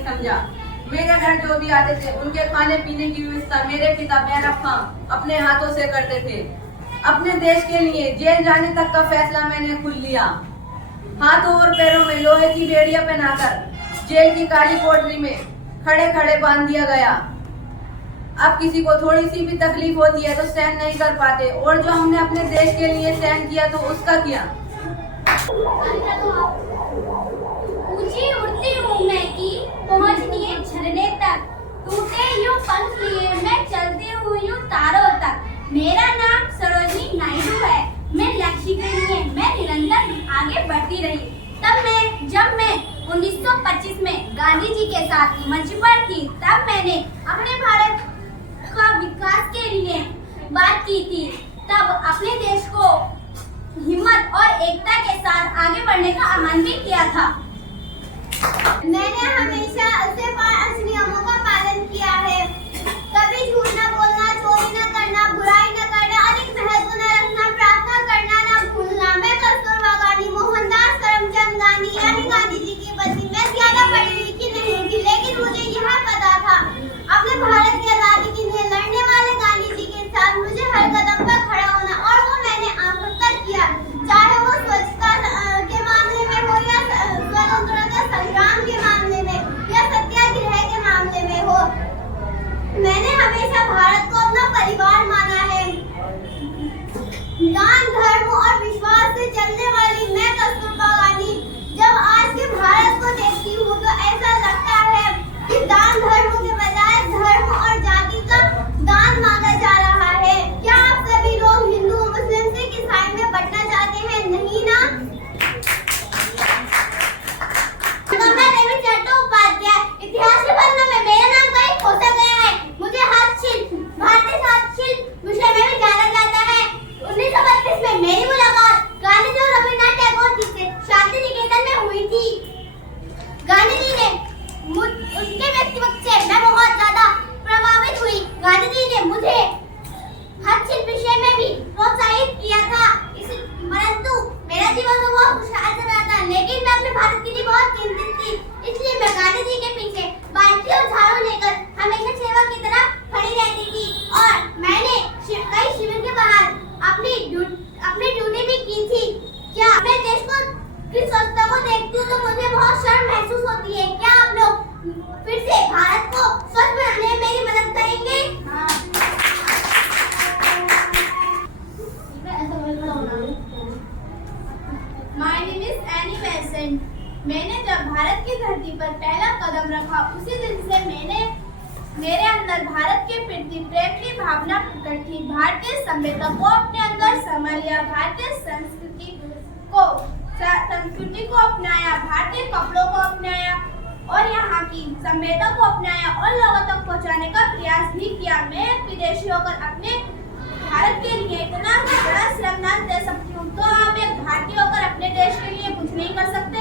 नहीं समझा। मेरे घर जो भी आते थे उनके खाने पीने की व्यवस्था मेरे पिता बैरम खां अपने हाथों से करते थे। अपने देश के लिए जेल जाने तक का फैसला मैंने खुद लिया। हाथों और पैरों में लोहे की बेड़ियां पहनाकर जेल की काली कोठरी में खड़े खड़े बांध दिया गया। अब किसी को थोड़ी सी भी तकलीफ होती है तो सहन नहीं कर पाते, और जो हमने अपने देश के लिए सहन किया तो उसका क्या। ऊंची उड़ती हूँ मैं कि पहुँचनी है झरने तक, टूटे यूं पंख लिए मैं चलती हूँ यूं तारों तक। मेरा नाम सरोजिनी नायडू है, मैं लक्ष्य के लिए मैं निरंतर आगे बढ़ती रही। जब मैं 1925 में गांधी जी के साथ मंच पर थी, तब मैंने अपने भारत का विकास के लिए बात की थी। तब अपने देश को हिम्मत और एकता के साथ आगे बढ़ने का आह्वान भी किया था। मैंने हमेशा उससे 5 नियमों का पालन किया है। कभी झूठ न बोलना, चोरी न करना, बुराई न करना, अधिक महत्व न रखना, प्रार्थना करना न भूलना। मैं कस्तूरबा गांधी, मोहनदास करमचंद गांधी यानी गांधी जी की बच्ची। मैं ज्यादा पढ़ी लिखी नहीं थी, लेकिन मुझे यह पता था अपने भारत की आजादी के लिए लड़ने वाले गांधी जी के साथ मुझे हर कदम पर खड़ा होना, और वो मैंने आखिर किया। चाहे वो स्वच्छता के मामले में हो या स्वतंत्रता संग्राम के मामले में या सत्याग्रह के मामले में हो, मैंने हमेशा भारत को अपना परिवार माना है। दान, धर्म और विश्वास से चलने वाली मैं कस्तूरबा गांधी जब आज के भारत को देखती हूँ तो ऐसा लगता है कि दान धर्म के बजाय धर्म और जाति का दान मांगा जा रहा है। क्या आप सभी लोग हिंदू, मुस्लिम, सिख, ईसाई में बंटना चाहते हैं? नहीं ना? मैं देवी चट्टोपाध्याय, इतिहास के पन्नों में मेरा नाम कहीं खोसा गया है। मुझे हस्तशिल्प, भारतीय हस्तशिल्प विषय में भी जाना जाता है। 1932 में मेरी मुलाकात गांधी जी और रविन्द्रनाथ टैगोर जी से शांति निकेतन में हुई थी। गांधी जी ने उनके व्यक्तित्व से मैं बहुत ज्यादा प्रभावित हुई। गांधी जी ने मुझे हस्तशिल्प विषय में भी प्रोत्साहित किया था। परंतु मेरा जीवन तो बहुत खुशहाल चल रहा था, लेकिन मैं अपने भारत के लिए बहुत चिंतित थी। इसलिए मैं गांधी जी के पीछे बाल्टी और झाड़ू लेकर हमेशा सेवा की तरह खड़ी रहती थी, और मैंने कई शिविर के बाहर अपनी ड्यूटी भी की थी। क्या अपने देश को की स्वच्छता को देखती हूँ तो मुझे बहुत शर्म महसूस होती है। क्या आप लोग फिर से भारत को स्वच्छ बनाने में मेरी मदद करेंगे? My name is Annie Besant. मैंने जब भारत की धरती पर पहला कदम रखा, उसी दिन से मेरे अंदर भारत के प्रति प्रेम की भावना प्रकट थी। भारतीय सभ्यता को अपने अंदर समा लिया, भारतीय संस्कृति को अपनाया, भारतीय कपड़ों को अपनाया और यहाँ की सभ्यता को अपनाया और लोगों तक पहुँचाने का प्रयास भी किया। मैं एक विदेशी होकर अपने भारत के लिए इतना बड़ा श्रमदान दे सकती हूँ, तो आप एक भारतीय होकर अपने देश के लिए कुछ नहीं कर सकते?